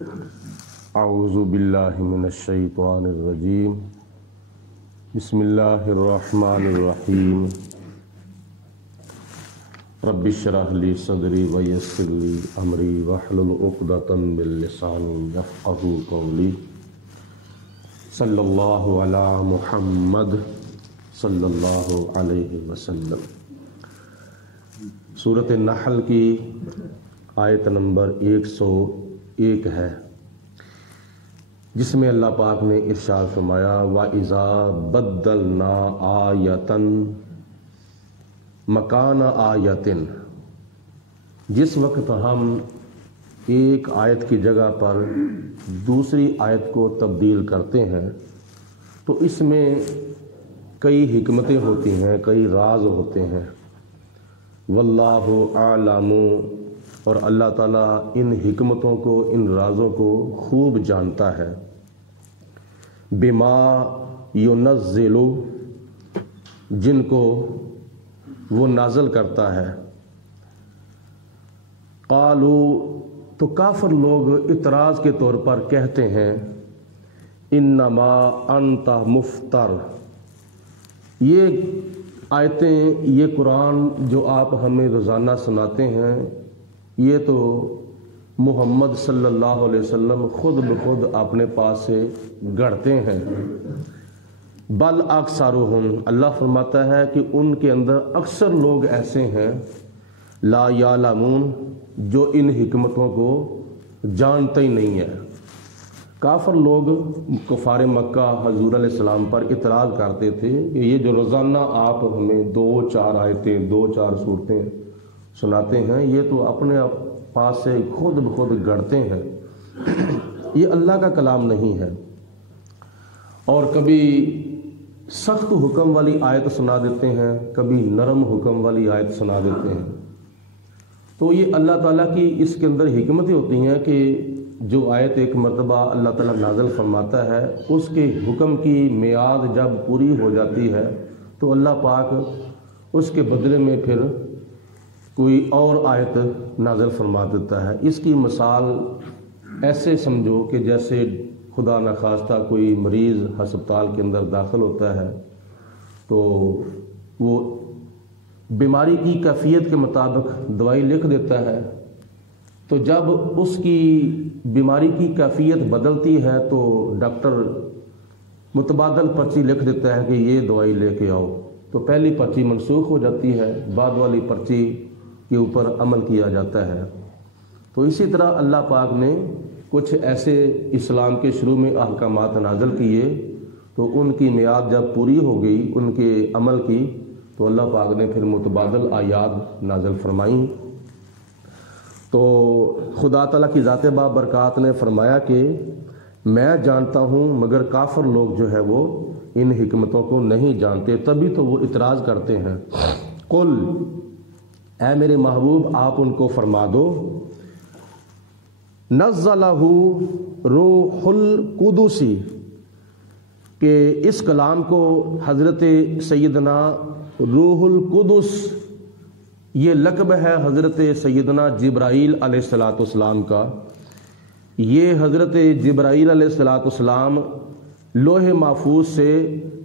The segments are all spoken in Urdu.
اعوذ باللہ من الشیطان الرجیم بسم اللہ الرحمن الرحیم رب اشرح لی صدری ویسر لی امری واحلل عقدۃ من لسانی یفقہوا قولی صلی اللہ علی محمد صلی اللہ علیہ وسلم۔ سورۃ النحل کی آیت نمبر 101 ہے، جس میں اللہ پاک نے ارشاد فرمایا وَإِذَا بَدَّلْنَا آیَةً مَكَانَ آیَةٍ، جس وقت ہم ایک آیت کی جگہ پر دوسری آیت کو تبدیل کرتے ہیں تو اس میں کئی حکمتیں ہوتی ہیں، کئی راز ہوتے ہیں۔ واللہ اعلم، اور اللہ تعالیٰ ان حکمتوں کو، ان رازوں کو خوب جانتا ہے۔ بما ينزل، جن کو وہ نازل کرتا ہے۔ قالوا، تو کافر لوگ اعتراض کے طور پر کہتے ہیں انما انت مفتر، یہ آیتیں، یہ قرآن جو آپ ہمیں روزانہ سناتے ہیں، یہ تو محمد صلی اللہ علیہ وسلم خود بخود اپنے پاس سے گڑھتے ہیں۔ بل اکثرہم، اللہ فرماتا ہے کہ ان کے اندر اکثر لوگ ایسے ہیں لا یعلمون، جو ان حکمتوں کو جانتے ہی نہیں ہے۔ کافر لوگ کفار مکہ حضور علیہ السلام پر اعتراض کرتے تھے کہ یہ جو روزانہ آپ ہمیں 2-4 آیتیں، 2-4 صورتیں سناتے ہیں، یہ تو اپنے پاس سے خود بخود گڑھتے ہیں، یہ اللہ کا کلام نہیں ہے۔ اور کبھی سخت حکم والی آیت سنا دیتے ہیں، کبھی نرم حکم والی آیت سنا دیتے ہیں۔ تو یہ اللہ تعالیٰ کی اس کے اندر حکمتیں ہوتی ہیں کہ جو آیت ایک مرتبہ اللہ تعالیٰ نازل فرماتا ہے، اس کے حکم کی میعاد جب پوری ہو جاتی ہے تو اللہ پاک اس کے بدلے میں پھر کوئی اور آیت نازل فرما دیتا ہے۔ اس کی مثال ایسے سمجھو کہ جیسے خدا نخواستہ کوئی مریض ہسپتال کے اندر داخل ہوتا ہے تو وہ بیماری کی کیفیت کے مطابق دوائی لکھ دیتا ہے، تو جب اس کی بیماری کی کیفیت بدلتی ہے تو ڈاکٹر متبادل پرچی لکھ دیتا ہے کہ یہ دوائی لے کے آؤ، تو پہلی پرچی منسوخ ہو جاتی ہے، بعد والی پرچی کے اوپر عمل کیا جاتا ہے۔ تو اسی طرح اللہ پاک نے کچھ ایسے اسلام کے شروع میں احکامات نازل کیے، تو ان کی میعاد جب پوری ہو گئی ان کے عمل کی، تو اللہ پاک نے پھر متبادل آیات نازل فرمائیں۔ تو خدا تعالیٰ کی ذات بابرکات نے فرمایا کہ میں جانتا ہوں، مگر کافر لوگ جو ہے وہ ان حکمتوں کو نہیں جانتے، تبھی تو وہ اعتراض کرتے ہیں۔ قل، اے میرے محبوب آپ ان کو فرما دو، نزلہ روح القدس، کہ اس کلام کو حضرت سیدنا روح القدس، یہ لقب ہے حضرت سیدنا جبرائیل علیہ السلام کا۔ یہ حضرت جبرائیل علیہ السلام لوح محفوظ سے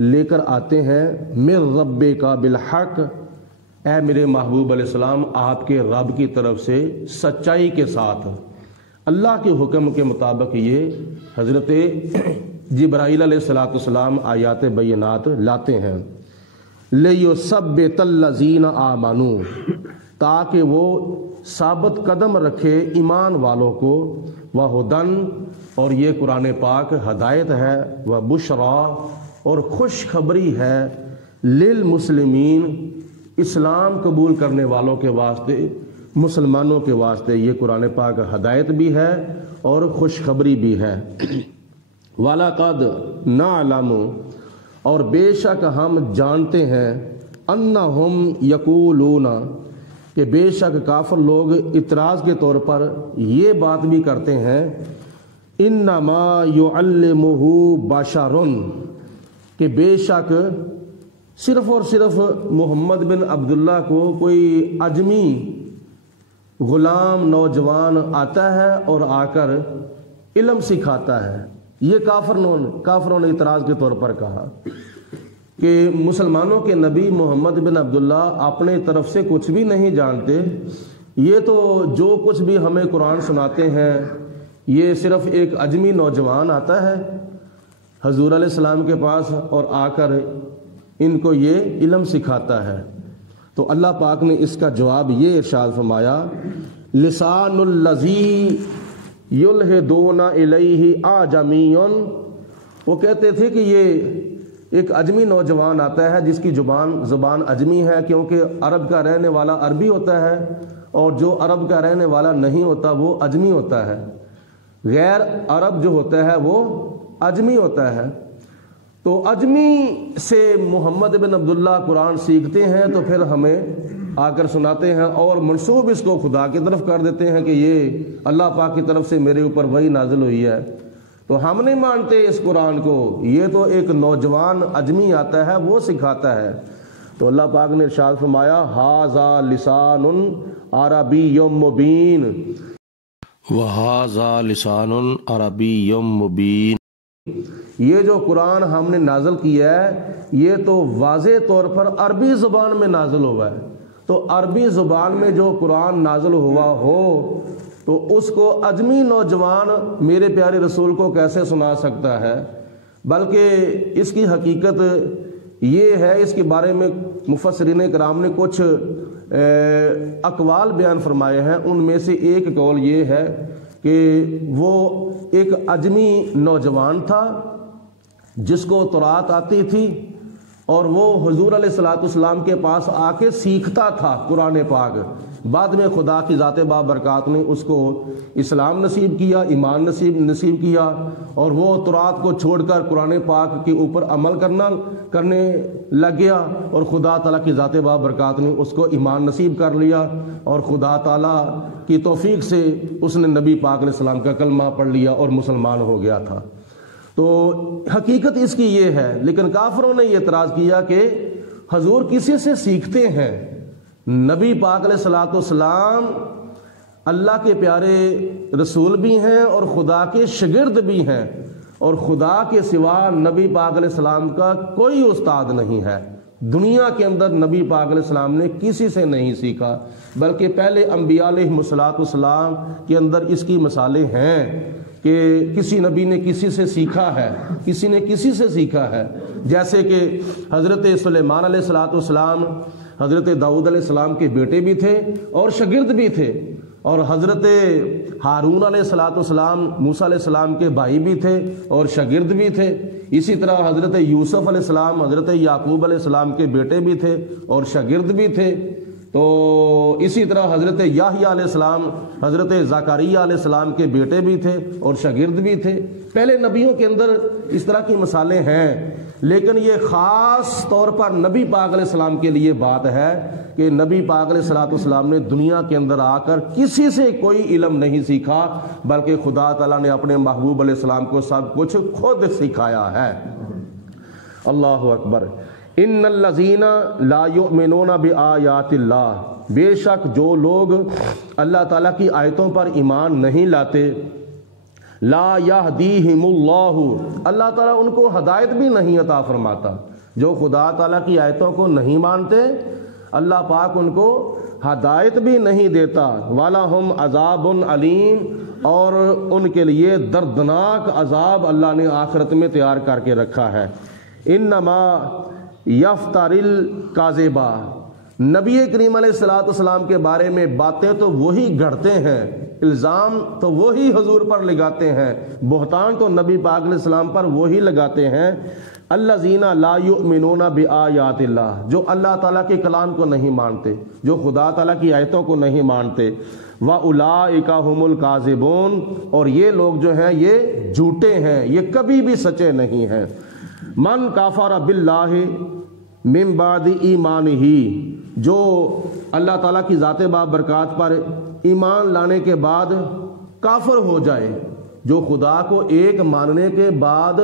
لے کر آتے ہیں من ربک بالحق، اے میرے محبوب علیہ السلام آپ کے رب کی طرف سے سچائی کے ساتھ، اللہ کے حکم کے مطابق یہ حضرت جبرائیل علیہ السلام آیات بینات لاتے ہیں۔ لِيُثَبِّتَ الَّذِينَ آمَنُوا، تاکہ وہ ثابت قدم رکھے ایمان والوں کو، وَهُدًى، اور یہ قرآن پاک ہدایت ہے، وَبُشْرَى، اور خوشخبری ہے، لِلْمُسْلِمِينَ، اسلام قبول کرنے والوں کے واسطے، مسلمانوں کے واسطے یہ قرآن پاک ہدایت بھی ہے اور خوشخبری بھی ہے۔ وَلَقَدْ نَعْلَمُ، اور بے شک ہم جانتے ہیں، انہم یقولون، کہ بے شک کافر لوگ اعتراض کے طور پر یہ بات بھی کرتے ہیں، انما یعلمہ بشر، کہ بے شک صرف اور صرف محمد بن عبداللہ کو کوئی اجمی غلام نوجوان آتا ہے اور آ کر علم سکھاتا ہے۔ یہ کافروں نے اعتراض کے طور پر کہا کہ مسلمانوں کے نبی محمد بن عبداللہ اپنے طرف سے کچھ بھی نہیں جانتے، یہ تو جو کچھ بھی ہمیں قرآن سناتے ہیں یہ صرف ایک عجمی نوجوان آتا ہے حضور علیہ السلام کے پاس اور آ کر ان کو یہ علم سکھاتا ہے۔ تو اللہ پاک نے اس کا جواب یہ ارشاد فرمایا، لسان الذی یلحدون الیہ اعجمی، وہ کہتے تھے کہ یہ ایک عجمی نوجوان آتا ہے جس کی زبان عجمی ہے، کیونکہ عرب کا رہنے والا عربی ہوتا ہے اور جو عرب کا رہنے والا نہیں ہوتا وہ عجمی ہوتا ہے، غیر عرب جو ہوتا ہے وہ عجمی ہوتا ہے۔ تو عجمی سے محمد بن عبداللہ قرآن سیکھتے ہیں تو پھر ہمیں آ کر سناتے ہیں اور منسوب اس کو خدا کی طرف کر دیتے ہیں کہ یہ اللہ پاک کی طرف سے میرے اوپر وحی نازل ہوئی ہے۔ تو ہم نہیں مانتے اس قرآن کو، یہ تو ایک نوجوان عجمی آتا ہے وہ سکھاتا ہے۔ تو اللہ پاک نے ارشاد فرمایا، ھذا لسان عربی مبین، وَھَذَا لِسَانٌ عَرَبِيٌّ مُبِينٌ، یہ جو قرآن ہم نے نازل کیا ہے یہ تو واضح طور پر عربی زبان میں نازل ہوا ہے۔ تو عربی زبان میں جو قرآن نازل ہوا ہو تو اس کو عجمی نوجوان میرے پیارے رسول کو کیسے سنا سکتا ہے؟ بلکہ اس کی حقیقت یہ ہے، اس کے بارے میں مفسرین کرام نے کچھ اقوال بیان فرمائے ہیں، ان میں سے ایک قول یہ ہے کہ وہ ایک عجمی نوجوان تھا جس کو تورات آتی تھی اور وہ حضور علیہ السلام کے پاس آ کے سیکھتا تھا قرآن پاک۔ بعد میں خدا کی ذات بابرکات نے اس کو اسلام نصیب کیا، ایمان نصیب کیا، اور وہ تورات کو چھوڑ کر قرآن پاک کے اوپر عمل کرنے لگ گیا، اور خدا تعالیٰ کی ذات بابرکات نے اس کو ایمان نصیب کر لیا، اور خدا تعالیٰ کی توفیق سے اس نے نبی پاک علیہ السلام کا کلمہ پڑھ لیا اور مسلمان ہو گیا تھا۔ تو حقیقت اس کی یہ ہے، لیکن کافروں نے یہ اعتراض کیا کہ حضور کسی سے سیکھتے ہیں؟ نبی پاک علیہ السلام اللہ کے پیارے رسول بھی ہیں اور خدا کے شاگرد بھی ہیں، اور خدا کے سوا نبی پاک علیہ السلام کا کوئی استاد نہیں ہے۔ دنیا کے اندر نبی پاک علیہ السلام نے کسی سے نہیں سیکھا، بلکہ پہلے انبیاء علیہ السلام کے اندر اس کی مثالیں ہیں کہ کسی نبی نے کسی سے سیکھا ہے، کسی نے کسی سے سیکھا ہے، جیسے کہ حضرت سلیمان علیہ السلام حضرت داؤد علیہ السلام کے بیٹے بھی تھے اور شاگرد بھی تھے، اور حضرت ہارون علیہ السلام موسیٰ علیہ السلام کے بھائی بھی تھے اور شاگرد بھی تھے۔ اسی طرح حضرت یوسف علیہ السلام حضرت یعقوب علیہ السلام کے بیٹے بھی تھے اور شاگرد بھی تھے۔ تو اسی طرح حضرت یحییٰ علیہ السلام حضرت زکریا علیہ السلام کے بیٹے بھی تھے اور شاگرد بھی تھے۔ پہلے نبیوں کے اندر اس طرح کی مثالیں ہیں، لیکن یہ خاص طور پر نبی پاک علیہ السلام کے لیے بات ہے کہ نبی پاک علیہ السلام نے دنیا کے اندر آ کر کسی سے کوئی علم نہیں سیکھا، بلکہ خدا تعالیٰ نے اپنے محبوب علیہ السلام کو سب کچھ خود سکھایا ہے۔ اللہ اکبر۔ ان الذین لا یؤمنون بآیات اللہ، بے شک جو لوگ اللہ تعالیٰ کی آیتوں پر ایمان نہیں لاتے، لا یہدیہم اللہ، اللہ تعالیٰ ان کو ہدایت بھی نہیں عطا فرماتا۔ جو خدا تعالیٰ کی آیتوں کو نہیں مانتے اللہ پاک ان کو ہدایت بھی نہیں دیتا۔ وَلَهُمْ عَذَابٌ عَلِيمٌ، اور ان کے لیے دردناک عذاب اللہ نے آخرت میں تیار کر کے رکھا ہے۔ انما یفتر الکاذبہ، نبی کریم علیہ السلام کے بارے میں باتیں تو وہی گھڑتے ہیں، الزام تو وہی حضور پر لگاتے ہیں، بہتان تو نبی پاک علیہ السلام پر وہی لگاتے ہیں۔ الذین لا یؤمنون بآیات اللہ، جو اللہ تعالیٰ کے کلام کو نہیں مانتے، جو خدا تعالیٰ کی آیتوں کو نہیں مانتے۔ وَأُولَٰئِکَ هُمُ الْکاذِبُونَ، اور یہ لوگ جو ہیں یہ جھوٹے ہیں، یہ کبھی بھی سچے نہیں ہیں۔ من کافر باللہ من بعد ایمانہ، جو اللہ تعالیٰ کی ذات بابرکات پر ایمان لانے کے بعد کافر ہو جائے، جو خدا کو ایک ماننے کے بعد،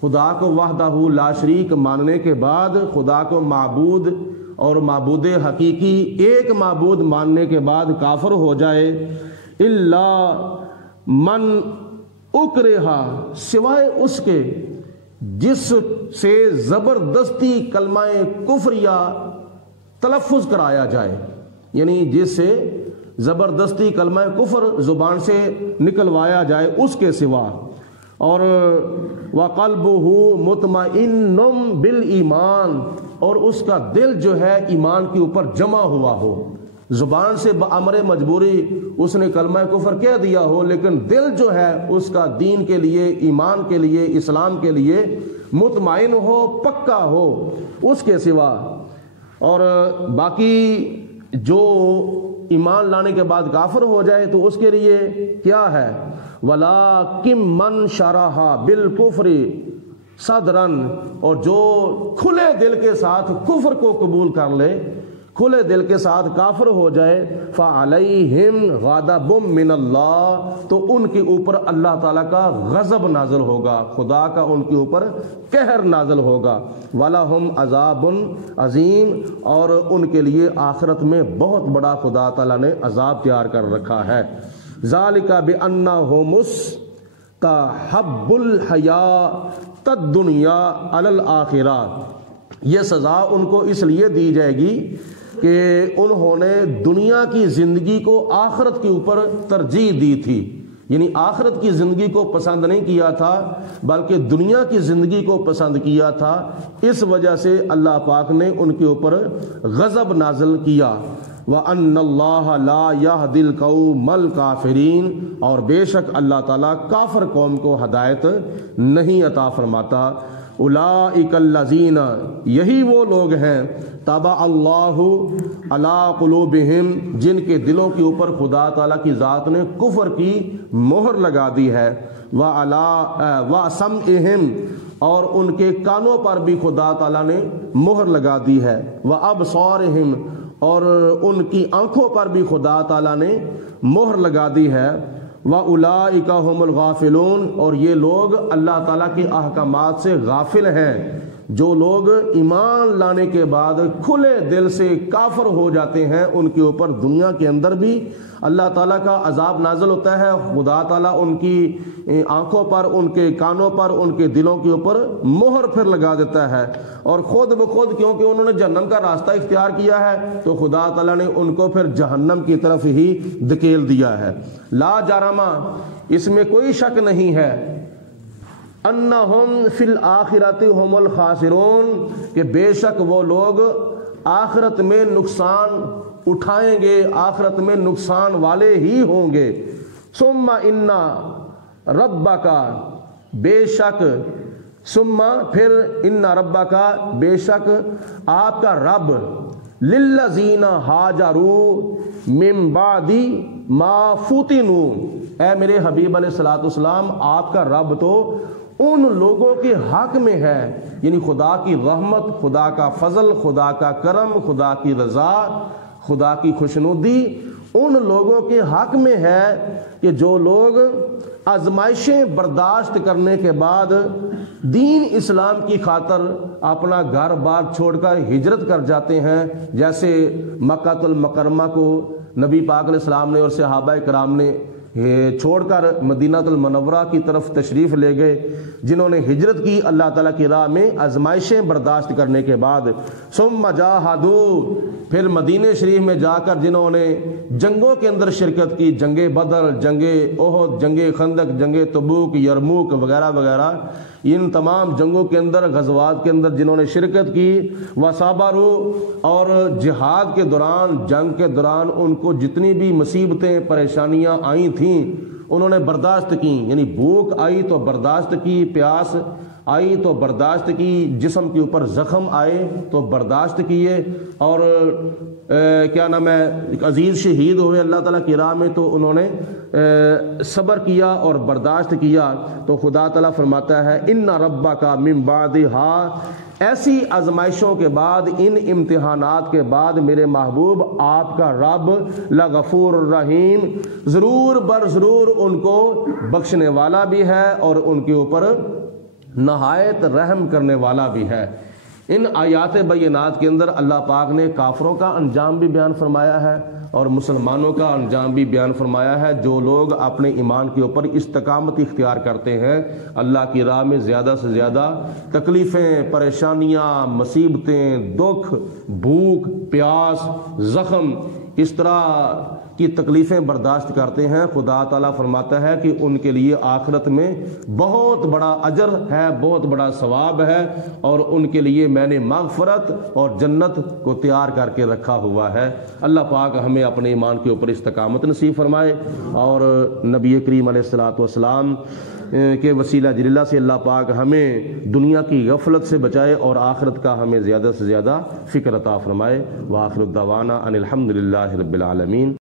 خدا کو وحدہ لا شریک ماننے کے بعد، خدا کو معبود اور معبود حقیقی ایک معبود ماننے کے بعد کافر ہو جائے، الا من اکرہا سوائے اس کے جس سے زبردستی کلمہ کفر یا تلفظ کرایا جائے، یعنی جس سے زبردستی کلمہ کفر زبان سے نکلوایا جائے اس کے سوا، اور وَقَلْبُهُ مُطْمَئِنٌ بِالْإِيمَانِ، اور اس کا دل جو ہے ایمان کے اوپر جمع ہوا ہو، زبان سے بامر مجبوری اس نے کلمہ کفر کہہ دیا ہو، لیکن دل جو ہے اس کا دین کے لیے، ایمان کے لیے، اسلام کے لیے مطمئن ہو، پکا ہو، اس کے سوا۔ اور باقی جو ایمان لانے کے بعد کافر ہو جائے تو اس کے لیے کیا ہے؟ وَلَٰكِن مَّن شَرَحَ بِالْكُفْرِ صَدْرًا، اور جو کھلے دل کے ساتھ کفر کو قبول کر لے، کھلے دل کے ساتھ کافر ہو جائے، فَعَلَيْهِمْ غَضَبٌ مِّنَ اللَّهِ، تو ان کے اوپر اللہ تعالیٰ کا غضب نازل ہوگا، خدا کا ان کے اوپر قہر نازل ہوگا، وَلَهُمْ عَذَابٌ عَظِيمٌ، اور ان کے لیے آخرت میں بہت بڑا خدا تعالیٰ نے عذاب تیار کر رکھا ہے۔ ذَلِكَ بِأَنَّهُمْ مُسْتَحَبُّ الْحَيَاةَ الدُّنْيَا عَلَى الْآخِرَةِ، یہ سزا ان کو اس لیے دی جائے گی کہ انہوں نے دنیا کی زندگی کو آخرت کے اوپر ترجیح دی تھی، یعنی آخرت کی زندگی کو پسند نہیں کیا تھا بلکہ دنیا کی زندگی کو پسند کیا تھا، اس وجہ سے اللہ پاک نے ان کے اوپر غضب نازل کیا۔ وَأَنَّ اللَّهَ لَا يَهْدِي الْقَوْمَ الْكَافِرِينَ، اور بے شک اللہ تعالیٰ کافر قوم کو ہدایت نہیں عطا فرماتا۔ اولئک الذین، یہی وہ لوگ ہیں، طبع اللہ علی قلوبہم، جن کے دلوں کے اوپر خدا تعالیٰ کی ذات نے کفر کی مہر لگا دی ہے، وَسَمْعِہم، اور ان کے کانوں پر بھی خدا تعالیٰ نے مہر لگا دی ہے، وَأَبْصَارِہم، اور ان کی آنکھوں پر بھی خدا تعالیٰ نے مہر لگا دی ہے، وَأُولَئِكَ هُمُ الْغَافِلُونَ، اور یہ لوگ اللہ تعالیٰ کے احکامات سے غافل ہیں۔ جو لوگ ایمان لانے کے بعد کھلے دل سے کافر ہو جاتے ہیں، ان کے اوپر دنیا کے اندر بھی اللہ تعالیٰ کا عذاب نازل ہوتا ہے، خدا تعالیٰ ان کی آنکھوں پر، ان کے کانوں پر، ان کے دلوں کے اوپر مہر پھر لگا دیتا ہے، اور خود بخود کیونکہ انہوں نے جہنم کا راستہ اختیار کیا ہے تو خدا تعالیٰ نے ان کو پھر جہنم کی طرف ہی دھکیل دیا ہے۔ لا جرمہ، اس میں کوئی شک نہیں ہے، انہم فی الآخرۃ ہم الخاسرون، کہ بے شک وہ لوگ آخرت میں نقصان اٹھائیں گے، آخرت میں نقصان والے ہی ہوں گے۔ ثم ان ربک، بے شک، ثم پھر، ان ربک، بے شک آپ کا رب، للذین ہاجروا من بعد ما فتنوا، اے میرے حبیب علیہ الصلوۃ والسلام، آپ کا رب تو ان لوگوں کے حق میں ہے، یعنی خدا کی رحمت، خدا کا فضل، خدا کا کرم، خدا کی رضا، خدا کی خوشنودی ان لوگوں کے حق میں ہے کہ جو لوگ آزمائشیں برداشت کرنے کے بعد دین اسلام کی خاطر اپنا گھر بار چھوڑ کر ہجرت کر جاتے ہیں، جیسے مکہ المکرمہ کو نبی پاک علیہ السلام نے اور صحابہ کرام نے چھوڑ کر مدینہ المنورہ کی طرف تشریف لے گئے، جنہوں نے ہجرت کی اللہ تعالیٰ کی راہ میں آزمائشیں برداشت کرنے کے بعد۔ ثم جاہدوا، پھر مدینہ شریف میں جا کر جنہوں نے جنگوں کے اندر شرکت کی، جنگ بدر، جنگ احد، جنگ خندق، جنگ تبوک، یرموک وغیرہ وغیرہ، ان تمام جنگوں کے اندر، غزوات کے اندر جنہوں نے شرکت کی، وصبروا، اور جہاد کے دوران، جنگ کے دوران ان کو جتنی بھی مصیبتیں پریشانیاں آئی تھیں انہوں نے برداشت کی، یعنی بھوک آئی تو برداشت کی، پیاس آئی تو برداشت کی، جسم کے اوپر زخم آئے تو برداشت کیے، اور کیا نام ہے، عزیز شہید ہوئے اللہ تعالیٰ کی راہ میں تو انہوں نے صبر کیا اور برداشت کیا۔ تو خدا تعالیٰ فرماتا ہے ان ربک من بعدھا، ایسی آزمائشوں کے بعد، ان امتحانات کے بعد میرے محبوب آپ کا رب لغفور الرحیم، ضرور بر ضرور ان کو بخشنے والا بھی ہے اور ان کے اوپر نہایت رحم کرنے والا بھی ہے۔ ان آیات بینات کے اندر اللہ پاک نے کافروں کا انجام بھی بیان فرمایا ہے اور مسلمانوں کا انجام بھی بیان فرمایا ہے۔ جو لوگ اپنے ایمان کے اوپر استقامت اختیار کرتے ہیں، اللہ کی راہ میں زیادہ سے زیادہ تکلیفیں، پریشانیاں، مصیبتیں، دکھ، بھوک، پیاس، زخم، اس طرح کی تکلیفیں برداشت کرتے ہیں، خدا تعالیٰ فرماتا ہے کہ ان کے لیے آخرت میں بہت بڑا اجر ہے، بہت بڑا ثواب ہے، اور ان کے لیے میں نے مغفرت اور جنت کو تیار کر کے رکھا ہوا ہے۔ اللہ پاک ہمیں اپنے ایمان کے اوپر استقامت نصیب فرمائے، اور نبی کریم علیہ الصلوۃ والسلام کے وسیلہ جلیلہ سے اللہ پاک ہمیں دنیا کی غفلت سے بچائے اور آخرت کا ہمیں زیادہ سے زیادہ فکر عطا فرمائے۔ وآخر الدعوانا ان الحمد للہ رب العالمین۔